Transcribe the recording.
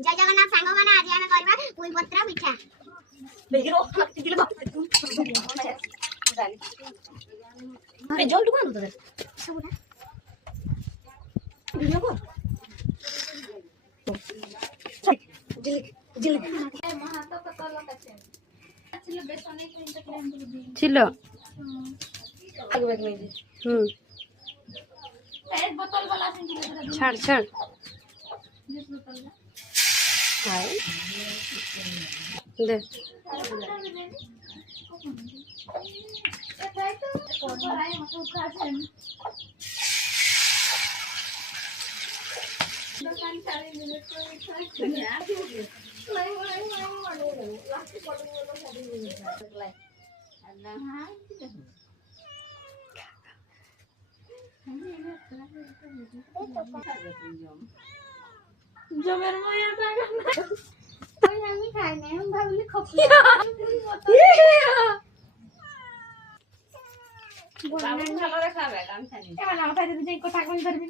जय जगन्नाथ सांग माने आज आमे करबा पुई पत्र पिठा बेगिरो लागती दिले बाप अरे जल दुकान तो सबुरा वीडियो को जिल महातो का तलक আছে ছিল বেসনে কিনতে ক্রিম দিয়ে ছিল লাগবে নাই एक बोतल वाला सिंगल पूरा ছাড় ছাড় 20 बोतल हाय दे তাই তো পড়াই মতো কাছেন দোকান 4 মিনিট করে খাচ্ছি লাই লাস্ট পড়ে গেল 4 মিনিট লাই আল্লাহ হাই জমের মায়ের টাকা ওই আমি খাই না আমি ভাবলি খপিয়া বাবু ভালো রে খাবে আমি খাই এবার আমার সাথে যাই কথা কই ধরবি